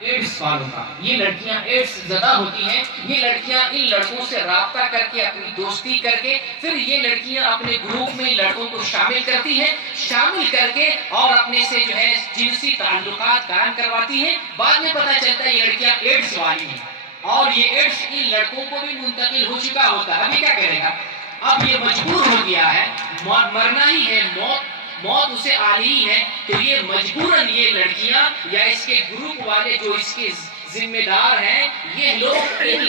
Ads والوں کا، یہ لڑکیاں ایڈس زدہ ہوتی ہیں، یہ لڑکیاں ان لڑکوں سے رابطہ کر کے اپنی دوستی کر کے پھر یہ لڑکیاں اپنے گروپ میں لڑکوں کو شامل کرتی ہیں، شامل کر کے اور اپنے سے جو ہے جنسی تعلقات قائم کرواتی ہیں۔ بعد میں پتہ چلتا ہے یہ لڑکیاں ایڈس والی ہیں اور یہ ایڈس ان لڑکوں کو بھی منتقل ہو چکا ہوتا ہے۔ ابھی کیا کرے گا؟ اب یہ مجبور ہو گیا ہے، مرنا ہی ہے، موت اسے آنی ہے، تو یہ مجبوراً یہ لڑکیاں یا اس کے گروپ والے جو اس کے ذمہ دار ہیں، یہ لوگ ان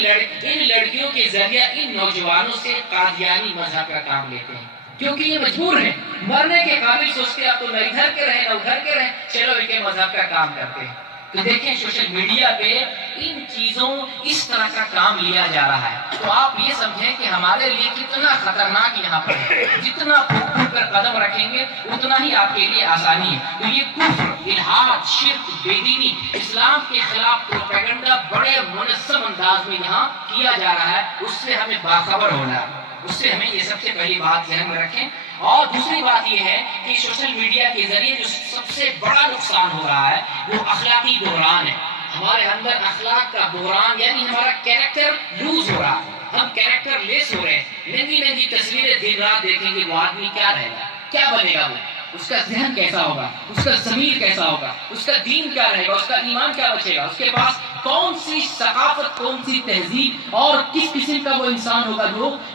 لڑکیوں کے ذریعہ ان نوجوانوں سے قادیانی مذہب کا کام لیتے ہیں، کیونکہ یہ مجبور ہیں، مرنے کے قابل سوچتے آپ تو نہ ادھر کے رہیں نہ ادھر کے رہیں، چلو ان کے مذہب کا کام کرتے ہیں۔ تو دیکھیں سوشل میڈیا پہ ان چیزوں اس طرح کا کام لیا جا رہا ہے، تو آپ یہ سمجھیں کہ ہمارے لیے کتنا خطرناک یہاں پر ہے، جتنا پھوٹ کر قدم رکھیں گے اتنا ہی آپ کے لیے آسانی ہے۔ تو یہ کفر، الحاد، شرک، بے دینی، اسلام کے خلاف پروپیگنڈا بڑے منظم انداز میں یہاں کیا جا رہا ہے، اس سے ہمیں باخبر ہونا ہے، اس سے ہمیں یہ سب سے پہلی بات ذہن میں رکھیں۔ اور دوسری بات یہ ہے کہ سوشل میڈیا کے ذریعے جو سب سے بڑا نقصان ہو رہا ہے وہ اخلاقی بحران ہے۔ ہمارے اندر اخلاق کا بحران، یعنی ہمارا کیریکٹر لوز ہو رہا ہے، ہم کیریکٹر لیس ہو رہے ہیں، ننگی ننگی تصویریں دن رات دیکھیں گے، وہ آدمی کیا رہے گا، کیا بنے گا، وہ اس کا ذہن کیسا ہوگا، اس کا ضمیر کیسا ہوگا، اس کا دین کیا رہے گا، اس کا ایمان کیا بچے گا، اس کے پاس کون سی ثقافت، کون سی تہذیب اور کس قسم کا وہ انسان ہوگا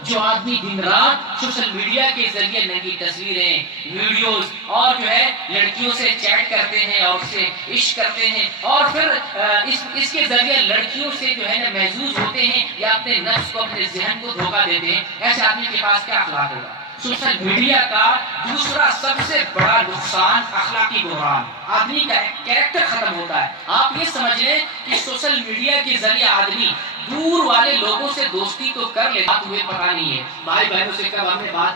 جو آدمی دن رات سوشل میڈیا کے ذریعے ننگی تصویریں، ویڈیوز اور جو ہے لڑکیوں سے چیٹ کرتے ہیں اور اس سے عشق کرتے ہیں اور پھر اس کے ذریعے لڑکیوں سے جو ہے نا محظوظ ہوتے ہیں یا اپنے نفس کو، اپنے ذہن کو دھوکہ دیتے ہیں۔ ایسے آدمی کے پاس کیا اخلاق ہوگا؟ سوشل میڈیا کا دوسرا سب سے بڑا نقصان اخلاقی بحران، آدمی کا کیریکٹر ختم ہوتا ہے۔ آپ یہ سمجھ لیں کہ سوشل میڈیا کے ذریعے آدمی دور والے لوگوں سے دوستی تو کر لیتا، تمہیں پتہ نہیں ہے بھائی بہنوں سے کب ہم نے بات